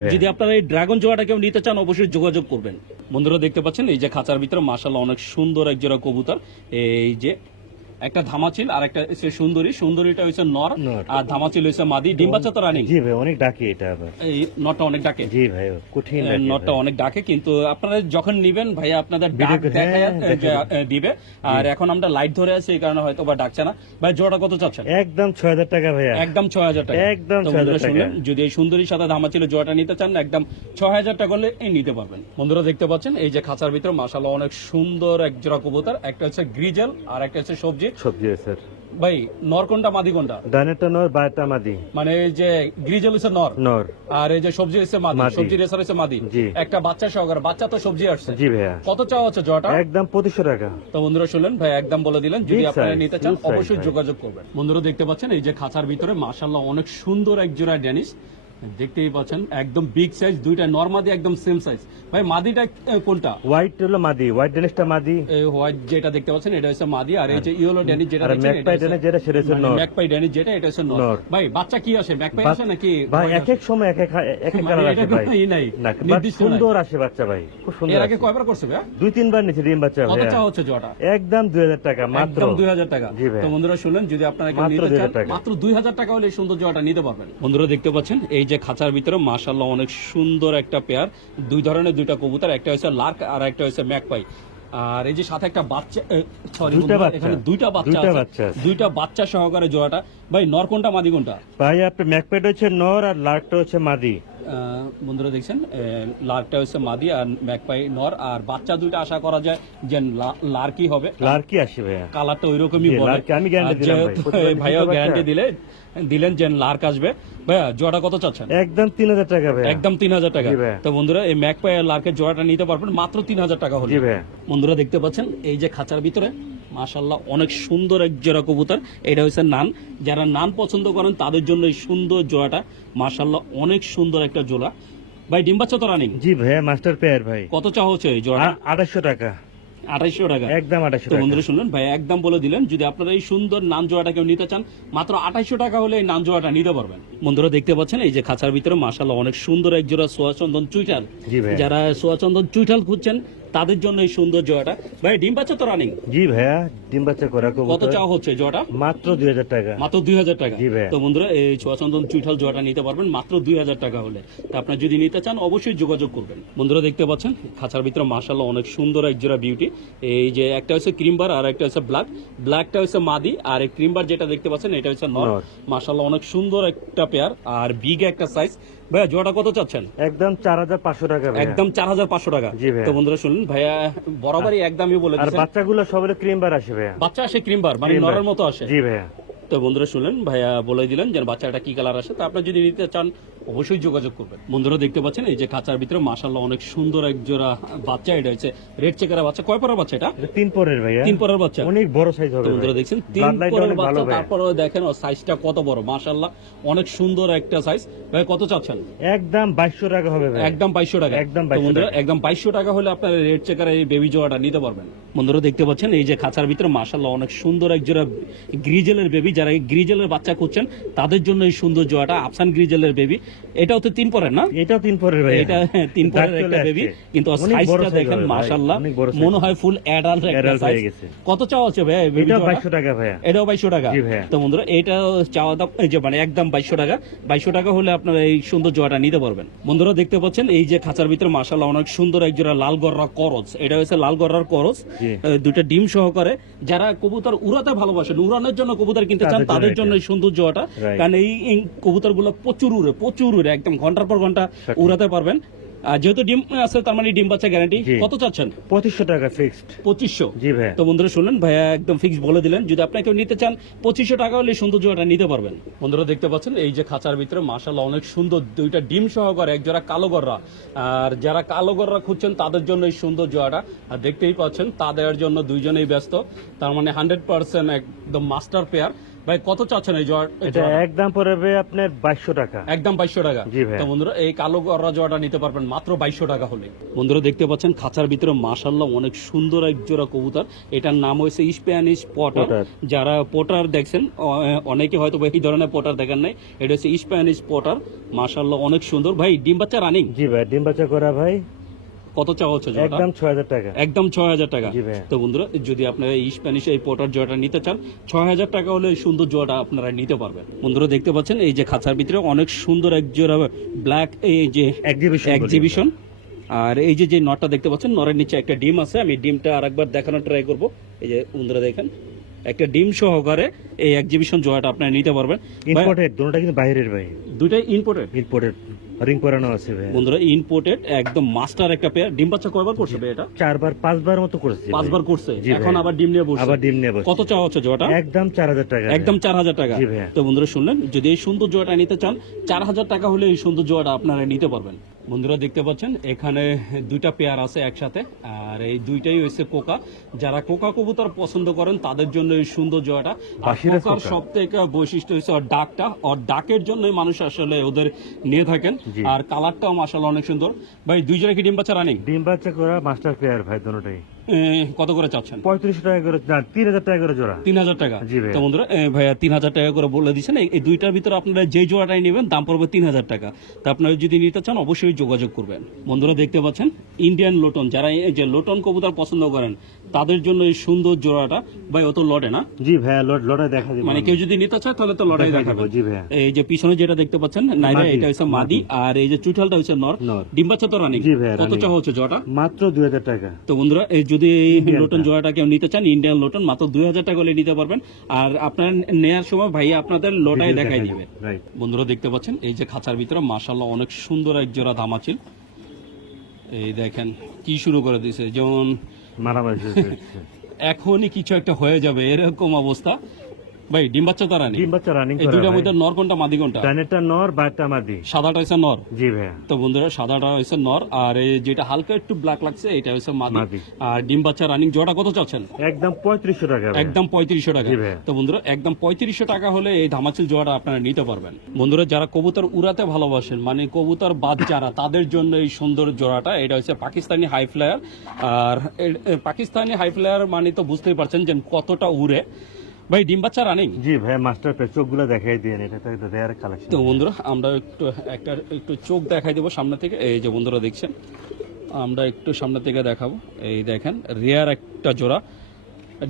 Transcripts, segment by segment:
হ্যাঁ। যদি আপনারা এই ড্রাগন জোড়াটা কেউ নিতে চান, অবশ্যই যোগাযোগ করবেন বন্ধুরা দেখতে পাচ্ছেন, এই যে খাঁচার ভিতরে মাসাল্লাহ অনেক সুন্দর এক জোড়া কবুতর এই যে একটা ধামাচিল আর একটা হচ্ছে সুন্দরী। সুন্দরীটা হচ্ছে নর। আর ধামাচিল হচ্ছে মাদি। ডিম বাচ্চা তো রানিং জি ভাই অনেক ডাকে এটা আবার। এই নটটা অনেক ডাকে। জি ভাই কঠিন নটটা অনেক ডাকে কিন্তু আপনারা যখন নিবেন ভাইয়া আপনাদের ডাক দেখায় হ্যাঁ, যে, দেখাবে। আহ, দিবে। আর এখন আমরা লাইট ধরে আছি এই কারণে হয়তো বা ডাকছে না। ভাই জোড়া কত চাচ্ছেন? একদম ছয় হাজার টাকা ভাইয়া। একদম ছয় হাজার টাকা। একদম তো 6,000 টাকা। যদি এই সুন্দরীর সাথে ধামা ছিল জোয়াটা নিতে চান একদম ছয় হাজার টাকা হলে এই নিতে পারবেন। বন্ধুরা দেখতে পাচ্ছেন এই যে খাঁচার ভিতরে মাসাল্লাহ অনেক সুন্দর এক জোড়া কবুতর। একটা হচ্ছে গ্রিজেল আর একটা হচ্ছে সবজি। সবজি স্যার। ভাই নর কোনটা মাদি কোনটা? ডানেরটা নর মাদি। মানে এই যে গ্রিজেল হচ্ছে নর? নর। আর এই যে সবজি হচ্ছে মাদি। সবজি রেসার হচ্ছে মাদি। একটা বাচ্চা সহকারে বাচ্চা তো সবজি আসছে। জি ভাইয়া। কত চাওয়া হচ্ছে জোয়াটা একদম পঁচিশশো টাকা। তো বন্ধুরা শুনলেন ভাই একদম বলে দিলেন যদি আপনারা নিতে চান অবশ্যই যোগাযোগ করবেন। বন্ধুরা দেখতে পাচ্ছেন এই যে খাঁচার ভিতরে মাশাল্লাহ অনেক সুন্দর এক জোড়া ড্যানিশ। দেখতেই পাচ্ছেন একদম বিগ সাইজ দুইটা নর্মাদি একদম সেম সাইজ ভাই মাদিটা কোনটা? হোয়াইট হলো মাদি হোয়াইট ডেনিসটা মাদি। এই হোয়াইট যেটা দেখতে পাচ্ছেন এটা হচ্ছে মাদি আর এই যে ইয়েলো ড্যানিশ যেটা আর দেখছেন ম্যাকপাই ডেনিস যেটা সেটা হচ্ছে নর ম্যাকপাই ড্যানিশ যেটা এটা হচ্ছে নর। ভাই বাচ্চা কি আসে ম্যাকপাই আসে নাকি ভাই এক এক সময় এক এক এক এক কালার আসে ভাই। কোনো ই নাই। সুন্দর আসে বাচ্চা ভাই খুব সুন্দর এর আগে কয়বার করছে ভাই? দুই তিনবার নিচে ডিম বাচ্চা কত ভাইয়া হচ্ছে জোয়াটা? একদম দুই হাজার টাকা মাত্র। একদম দুই হাজার টাকা। জি ভাই। তো বন্ধুরা শুনলেন যদি আপনারা কেউ মাত্র নিতে চান মাত্র দুই হাজার টাকা হলে সুন্দর জোড়াটা নিতে পারবেন। বন্ধুরা দেখতে পাচ্ছেন এই যে খাঁচার ভিতরে মাশাল্লাহ অনেক সুন্দর একটা পেয়ার দুই ধরনের দুইটা কবুতর একটা হচ্ছে লার্ক আর একটা হচ্ছে ম্যাকপাই। আর এই যে সাথে একটা বাচ্চা সরি। এখানে দুইটা বাচ্চা দুইটা আছে। বাচ্চা দুইটা বাচ্চা সহকারে জোড়াটা। ভাই নর কোনটা মাদি কোনটা? ভাই আপনার ম্যাকপেট হচ্ছে নর আর লার্কটা হচ্ছে মাদি। বন্ধুরা দেখছেন লার্কটা হচ্ছে মাদি আর ম্যাকপাই নর। আর বাচ্চা দুইটা আশা করা যায় যে লার্কি হবে। লার্কি আসে ভাইয়া। কালারটা ওই রকমই বলে। আমি আর দিলাম ভাইও গ্যারান্টি দিলে। দিলেন যে লার্ক আসবে। ভাইয়া জোড়াটা কত চাচ্ছেন? একদম তিন হাজার টাকা একদম তিন হাজার টাকা। তো বন্ধুরা এই ম্যাক পাই লার্কের জোড়াটা নিতে পারবেন মাত্র তিন হাজার টাকা হলে। বন্ধুরা দেখতে পাচ্ছেন এই যে খাঁচার ভিতরে মাশাল্লাহ অনেক সুন্দর এক জোড়া কবুতর। এটা হচ্ছে নান। যারা নান পছন্দ করেন তাদের জন্য এই সুন্দর জোড়াটা মাশাল্লাহ অনেক সুন্দর একটা জোড়া। ভাই ডিম বাচ্চা তো রানিং জি ভাইয়া মাস্টার পেয়ার ভাই। কত চা হচ্ছে এই জোড়া আড়াইশো টাকা। আঠাইশো টাকা। একদম আঠাইশো তো বন্ধুরা শুনলেন ভাই একদম বলে দিলেন যদি আপনারা এই সুন্দর নান জোয়াটা কেউ নিতে চান মাত্র আঠাইশো টাকা হলে এই নান জোয়াটা নিতে পারবেন। বন্ধুরা দেখতে পাচ্ছেন এই যে খাঁচার ভিতরে মাসাল্লাহ অনেক সুন্দর একজোড়া সোয়াচন্দন চুইটাল যারা সোয়াচন্দন চুইটাল খুঁজছেন তাদের জন্য এই সুন্দর জোড়াটা ভাই ডিম বাচ্চা তো রানিং জি ভাইয়া ডিম বাচ্চা করা কত চাওয়া হচ্ছে জোড়াটা মাত্র দুই হাজার টাকা। মাত্র দুই হাজার টাকা। জি ভাই। তো বন্ধুরা এই ছোয়াচন্দন চুইঠাল জোড়াটা নিতে পারবেন মাত্র দুই হাজার টাকা হলে। তো আপনার যদি নিতে চান অবশ্যই যোগাযোগ করবেন। বন্ধুরা দেখতে পাচ্ছেন খাঁচার ভিতরে মাসাল্লাহ অনেক সুন্দর এক জোড়া বিউটি এই যে একটা হচ্ছে ক্রিমবার আর একটা হচ্ছে ব্ল্যাক ব্ল্যাকটা হচ্ছে মাদি আর এই ক্রিমবার যেটা দেখতে পাচ্ছেন এটা হচ্ছে নর। নর। মাসাল্লাহ অনেক সুন্দর একটা পেয়ার আর বিগ একটা সাইজ ভাইয়া জোড়াটা কত চাচ্ছেন? একদম চার হাজার পাঁচশো টাকা একদম চার হাজার পাঁচশো টাকা। তো বন্ধুরা শুনুন ভাইয়া বরাবরই একদমই বলে আর বাচ্চাগুলো সবাই ক্রিম বার আসে ভাইয়া। বাচ্চা আসে ক্রিমবার মানে Cream নরের মতো আসে। জি ভাইয়া। তো বন্ধুরা শুনলেন ভাইয়া বলে দিলেন যে বাচ্চাটা কি কালার আসে। তো আপনার যদি নিতে চান অবশ্যই যোগাযোগ করবেন। বন্ধুরা দেখতে পাচ্ছেন এই যে খাঁচার ভিতরে মাসাল্লাহ অনেক সুন্দর এক জোড়া বাচ্চা এটা হচ্ছে রেড চেকারের বাচ্চা। কয় পরের বাচ্চা এটা? তিন পরের ভাইয়া। তিন পরের বাচ্চা। অনেক বড় সাইজ হবে বন্ধুরা দেখছেন তিন পরের বাচ্চা। তারপরে দেখেন সাইজটা কত বড় মাশাল্লাহ অনেক সুন্দর একটা সাইজ ভাই কত চাচ্ছেন? একদম বাইশশো টাকা হবে ভাই। একদম বাইশশো টাকা। একদম 2200 বন্ধুরা। একদম বাইশশো টাকা হলে আপনার রেড চেকার এই বেবি জোড়াটা নিতে পারবেন। বন্ধুরা দেখতে পাচ্ছেন এই যে খাঁচার ভিতরে মাশাল্লাহ অনেক সুন্দর এক জোড়া গ্রিজেলের বেবি যারা গ্রিজেলের বাচ্চা করছেন তাদের জন্য এই সুন্দর জোড়াটা আফসান গ্রিজেলের বেবি এটাও তো তিন পরের না? এটাও তিন পরের ভাই। এটা তিন পরের একটা বেবি কিন্তু সাইজটা দেখেন ভাই, size। মনে হয় ফুল অ্যাডাল্ট একটা সাইজ কত চাওয়া আছে ভাই? জোড়া বাইশশো টাকা ভাইয়া। এটাও বাইশশো টাকা? তো বন্ধুরা এইটাও চাওয়া দাম এই যে মানে একদম বাইশশো টাকা। বাইশশো টাকা হলে আপনারা এই সুন্দর জোড়াটা নিতে পারবেন। বন্ধুরা দেখতে পাচ্ছেন এই যে খাঁচার ভিতরে মাসাল্লাহ অনেক সুন্দর এক জোড়া লাল গররা করজ। এটা হচ্ছে লাল গররার করজ। দুইটা ডিম সহকারে। যারা কবুতর উড়াতে ভালোবাসেন উড়ানোর জন্য কবুতর কিনতে চান তাদের জন্য এটা। এই সুন্দর জোড়াটা। কারণ এই কবুতরগুলো প্রচুর উড়ে প্রচুর উড়ে একদম ঘণ্টার পর ঘণ্টা উড়াতে পারবেন। যেহেতু ডিম আছে তার মানে ডিম বাচ্চা গ্যারান্টি কত চাচ্ছেন? পঁচিশশো টাকা ফিক্সড পঁচিশশো? জি ভাইয়া। তো বন্ধুরা শুনলেন ভাইয়া একদম ফিক্স বলে দিলেন। যদি আপনাকে কেউ নিতে চান পঁচিশশো টাকা হলে নিতে পারবেন। বন্ধুরা দেখতে পাচ্ছেন এই যে খাঁচার ভিতরে মাসাল্লাহ অনেক সুন্দর দুইটা ডিম সহকারে এক জোড়া কালো গররা। আর যারা কালো গররা খুঁজছেন তাদের জন্য এই সুন্দর জোয়াটা আর দেখতেই পাচ্ছেন তাদের জন্য দুইজনেই ব্যস্ত। তার মানে হান্ড্রেড পার্সেন্ট একদম মাস্টার পেয়ার ভাই কত চাচ্ছেন এই জোয়ার? এটা? একদম পড়বে আপনার বাইশশো টাকা। একদম বাইশশো টাকা। জি ভাই। তো বন্ধুরা এই কালো গররা জোড়াটা নিতে পারবেন মাত্র বাইশশো টাকা হলে। বন্ধুরা দেখতে পাচ্ছেন খাঁচার ভিতরে মাশাল্লাহ অনেক সুন্দর এক জোড়া কবুতর। এটার নাম হয়েছে স্প্যানিশ পটার। যারা পটার দেখছেন অনেকে হয়তো এই ধরনের পটার দেখেন নাই। এটা হচ্ছে স্প্যানিশ পটার মাশাল্লাহ অনেক সুন্দর। ভাই ডিম বাচ্চা রানিং জি ভাই ডিম বাচ্চা করা ভাই। কত চাওয়া হচ্ছে একদম ছয় হাজার টাকা। একদম ছয় হাজার টাকা। তো বন্ধুরা যদি আপনারা এই স্প্যানিশ এই পোটার জোয়াটা নিতে চান ছয় হাজার টাকা হলে সুন্দর জোয়াটা আপনারা নিতে পারবেন। বন্ধুরা দেখতে পাচ্ছেন এই যে খাঁচার ভিতরে অনেক সুন্দর এক জোড়া ব্ল্যাক এই যে এক্সিবিশন এক্সিবিশন আর এই যে যে নটটা দেখতে পাচ্ছেন নরের নিচে একটা ডিম আছে আমি ডিমটা আরেকবার দেখানোর ট্রাই করব। এই যে বন্ধুরা দেখেন একটা ডিম সহকারে এই এক্সিবিশন জোয়াটা আপনারা নিতে পারবেন। ইম্পোর্টেড দুটোটা কিন্তু বাইরের ভাই। দুইটাই ইম্পোর্টেড ইম্পোর্টেড রিং করানো আছে ভাই। বন্ধুরা ইম্পোর্টেড একদম মাস্টার একটা পেয়ার ডিম বাচ্চা কয়বার করছে ভাই এটা? চারবার পাঁচবার মতো করছি। পাঁচবার করছে? এখন আবার ডিম নিয়ে বসছে? আবার ডিম নিয়ে বসছে। কত চাওয়া হচ্ছে জোয়াটা? একদম চার হাজার টাকা একদম চার হাজার টাকা। জি ভাইয়া। তো বন্ধুরা শুনলেন যদি এই সুন্দর জোয়াটা নিতে চান চার হাজার টাকা হলে এই সুন্দর জোয়াটা আপনারা নিতে পারবেন। বন্ধুরা দেখতে পাচ্ছেন এখানে দুইটা পেয়ার আছে একসাথে আর এই দুইটাই হয়েছে কোকা। যারা কোকা কবুতর পছন্দ করেন তাদের জন্য এই সুন্দর জয়টা। আর কোকার সব থেকে বৈশিষ্ট্য হচ্ছে ওর ডাকটা। ওর ডাকের জন্যই মানুষ আসলে ওদের নিয়ে থাকেন। আর কালারটাও মাসাল অনেক সুন্দর। ভাই দুই জোড়া কি ডিম বাচ্চা রানিং? ডিম বাচ্চা করা মাস্টার পেয়ার ভাই দুটোটাই কত করে চাচ্ছেন? পঁয়ত্রিশশো টাকা করে না তিন হাজার টাকা করে জোড়া। তিন হাজার টাকা? জি ভাইয়া। তো বন্ধুরা ভাইয়া তিন হাজার টাকা করে বলে দিচ্ছেন। এই- এই দুইটার ভিতরে আপনারা যে জোড়াটাই নেবেন দাম পড়বে তিন হাজার টাকা। তা আপনারা যদি নিতে চান অবশ্যই যোগাযোগ করবেন। বন্ধুরা দেখতে পাচ্ছেন ইন্ডিয়ান লোটন যারা এই যে লোটন কবুতর পছন্দ করেন তাদের জন্য এই সুন্দর জোড়াটা ভাই অত লটে না। জি ভাইয়া লট লটাই দেখা দিব মানে কেউ যদি নিতে চায় তাহলে তো লটাই দেখাই দেখাবে। জি ভাইয়া। এই যে পিছনে যেটা দেখতে পাচ্ছেন নাইরা এটা হচ্ছে মাদি আর এই যে চুইঠালটা হচ্ছে নর। নর। ডিম বাচ্চা তো রানিং জি ভাইয়া, কত। চাওয়া হচ্ছে জোড়াটা? মাত্র দুই হাজার টাকা। তো বন্ধুরা এই যদি এই লোটন জোড়াটা কেউ নিতে চান ইন্ডিয়ান লোটন মাত্র দুই হাজার টাকা হলে নিতে পারবেন। আর আপনার নেওয়ার সময় ভাইয়া আপনাদের Video দেখাই দিবে। বন্ধুরা দেখতে পাচ্ছেন এই যে খাঁচার ভিতরে মাশাল্লাহ অনেক সুন্দর এক জোড়া ধামাচিল। এই দেখেন কি শুরু করে দিয়েছে যেমন মারামারি এখনই কিছু একটা হয়ে যাবে এরকম অবস্থা। ভাই ডিম বাচ্চা তারা নেই ডিম বাচ্চা রানিং এই দুইটার মধ্যে নর কোনটা মাদি কোনটা? ডানেরটা নর মাদি। সাদাটা হচ্ছে নর। জি ভাইয়া। তো বন্ধুরা সাদাটা হচ্ছে নর আর এই যেটা হালকা একটু ব্ল্যাক লাগছে এটা হচ্ছে মাদি। আর ডিম বাচ্চা রানিং জোড়া কত চাচ্ছেন? একদম পঁয়ত্রিশশো টাকা একদম পঁয়ত্রিশশো টাকা। জি ভাইয়া। তো বন্ধুরা একদম পঁয়ত্রিশশো টাকা হলে এই ধামাচিল জোয়াটা আপনারা নিতে পারবেন। বন্ধুরা যারা কবুতর উড়াতে ভালোবাসেন মানে কবুতর বাদ যারা তাদের জন্য এই সুন্দর জোড়াটা এটা হচ্ছে পাকিস্তানি হাই ফ্লায়ার আর পাকিস্তানি হাই ফ্লায়ার মানে তো বুঝতেই পারছেন যে কতটা উড়ে। ভাই ডিম বাচ্চা রানিং জি ভাইয়া মাস্টার প্লে চোখগুলো দেখাই দিয়ে এটা তো রেয়ার কালেকশন তো বন্ধুরা আমরা একটু একটা একটু চোখ দেখাই দেবো সামনে থেকে। এই যে বন্ধুরা দেখছেন আমরা একটু সামনে থেকে দেখাবো। এই দেখেন রেয়ার একটা জোড়া।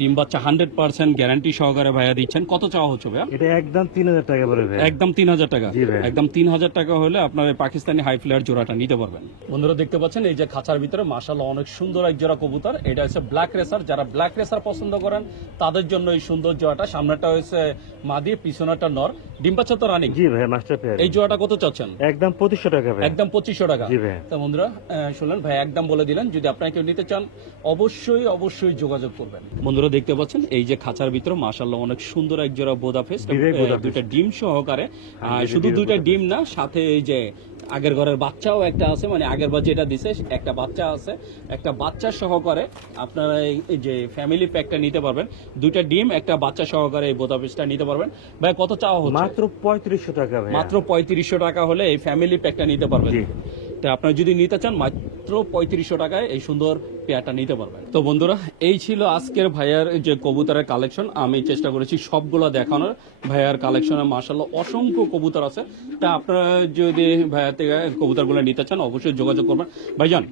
ডিম বাচ্চা হান্ড্রেড পার্সেন্ট গ্যারান্টি সহকারে ভাইয়া দিচ্ছেন। কত চাওয়া হচ্ছে ভাইয়া? এটা একদম তিন হাজার টাকা পড়বে একদম তিন হাজার টাকা? একদম তিন হাজার টাকা হলে আপনার পাকিস্তানি হাই ফ্লেয়ার জোড়াটা নিতে পারবেন। বন্ধুরা দেখতে পাচ্ছেন এই যে খাঁচার ভিতরে মাসাল্লাহ অনেক সুন্দর এক জোড়া কবুতর। এটা হচ্ছে ব্ল্যাক রেসার যারা ব্ল্যাক রেসার পছন্দ করেন তাদের জন্য এই সুন্দর জোড়াটা। সামনেটা হচ্ছে মাদি পিছনেটা নর। ডিম বাচ্চা তো রানিং জি মাস্টার এই জোড়াটা কত চাচ্ছেন? একদম পঁচিশশো টাকা একদম পঁচিশশো টাকা। জি। তা বন্ধুরা শুনলেন ভাই একদম বলে দিলেন। যদি আপনারা কেউ নিতে চান অবশ্যই অবশ্যই যোগাযোগ করবেন। বন্ধুরা দেখতে পাচ্ছেন এই যে খাঁচার ভিতরে মাশাল্লাহ অনেক সুন্দর এক জোড়া বোদা ফেস দুইটা ডিম সহকারে। আর শুধু দুইটা ডিম না সাথে এই যে আগের ঘরের বাচ্চাও একটা আছে মানে আগের বার যেটা দিছে একটা বাচ্চা আছে। একটা বাচ্চা সহকারে আপনারা এই- যে ফ্যামিলি প্যাকটা নিতে পারবেন। দুইটা ডিম একটা বাচ্চা সহকারে এই বোদা ফেসটা নিতে পারবেন। ভাই কত চাওয়া হচ্ছে? মাত্র পঁয়ত্রিশশো টাকা মাত্র পঁয়ত্রিশশো টাকা হলে এই ফ্যামিলি প্যাকটা নিতে পারবেন। তো আপনারা যদি নিতে চান মাত্র পঁয়ত্রিশশো টাকায় এই সুন্দর পেয়ারটা নিতে পারবেন। তো বন্ধুরা, এই ছিল আজকের ভাইয়ার যে কবুতরের কালেকশন আমি চেষ্টা করেছি সবগুলো দেখানোর। ভাইয়ার কালেকশনে মার্শাল্লাহ অসংখ্য কবুতর আছে। তা আপনারা যদি ভাইয়ার থেকে কবুতরগুলো নিতে চান, অবশ্যই যোগাযোগ করবেন। ভাইজান,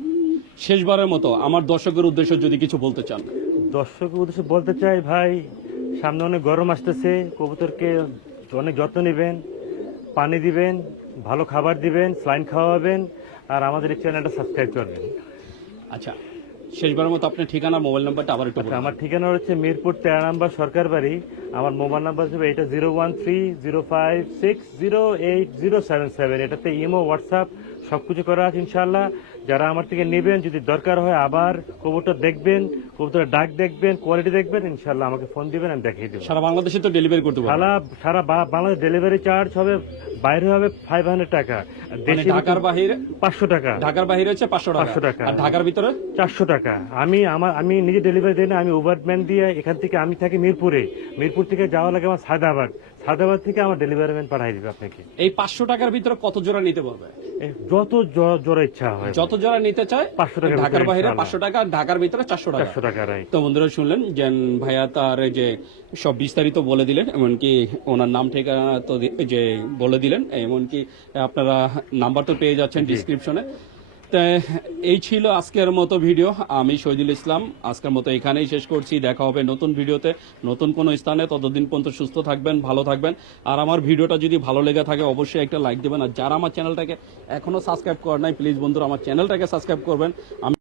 শেষবারের মতো আমার দর্শকের উদ্দেশ্যে যদি কিছু বলতে চান। দর্শকের উদ্দেশ্যে বলতে চাই, ভাই, সামনে অনেক গরম আসতেছে। কবুতরকে অনেক যত্ন নেবেন, পানি দিবেন, ভালো খাবার দিবেন স্লাইন খাওয়াবেন। আর আমাদের এই চ্যানেলটা সাবস্ক্রাইব করবেন আচ্ছা শেষবারের মতো আপনার ঠিকানা মোবাইল নাম্বারটা আবার একটু আচ্ছা। আমার ঠিকানা হচ্ছে মিরপুর তেরো নাম্বার সরকার বাড়ি। আমার মোবাইল নাম্বার হবে এটা zero one three zero five six zero eight zero seven seven. এটাতে ইমো হোয়াটসঅ্যাপ সব কিছু করা আছে ইনশাল্লাহ যারা আমার থেকে নেবেন যদি দরকার হয় আবার কবুতরটা দেখবেন কবুতরের ডাক দেখবেন কোয়ালিটি দেখবেন ইনশাল্লাহ আমাকে ফোন দিবেন আমি দেখিয়ে দেবো। সারা বাংলাদেশে তো ডেলিভারি করতে পারবেন। সারা সারা বাংলাদেশ ডেলিভারি চার্জ হবে বাইরে হবে ফাইভ হান্ড্রেড টাকা। মানে ঢাকার বাহিরে পাঁচশো টাকা। ঢাকার বাহিরে হচ্ছে পাঁচশো 500 টাকা। আর ঢাকার ভিতরে? চারশো টাকা। আমি আমার আমি নিজে ডেলিভারি দিই না আমি উবারম্যান দিয়ে এখান থেকে আমি থাকি মিরপুরে। মিরপুর থেকে যাওয়া লাগে আমার সায়দাবাদ সায়দাবাদ থেকে আমার ডেলিভারি ম্যান পাঠাই দিবে আপনাকে। এই পাঁচশো টাকার ভিতরে কত জোড়া নিতে পারবে? যত জ- জোরে ইচ্ছা হয়। যত জোড়া নিতে চায় ঢাকার বাইরে পাঁচশো টাকা ঢাকার ভিতরে চারশো টাকা। তো বন্ধুরা শুনলেন যে ভাইয়া তার যে সব বিস্তারিত বলে দিলেন এমনকি ওনার নাম ঠিকানা তো যে বলে দিলেন এমনকি আপনারা নাম্বার তো পেয়ে যাচ্ছেন ডিসক্রিপশনে এই ছিল আজকের মতো ভিডিও। আমি শহীদুল ইসলাম, আজকের মতো এখানেই শেষ করছি। দেখা হবে নতুন ভিডিওতে, নতুন কোনো স্থানে। ততদিন পর্যন্ত সুস্থ থাকবেন, ভালো থাকবেন। আর আমার ভিডিওটা যদি ভালো লেগে থাকে, অবশ্যই একটা লাইক দেবেন। আর যারা আমার চ্যানেলটাকে এখনও সাবস্ক্রাইব করেন নাই, প্লিজ বন্ধুরা, আমার চ্যানেলটাকে সাবস্ক্রাইব করবেন। আমি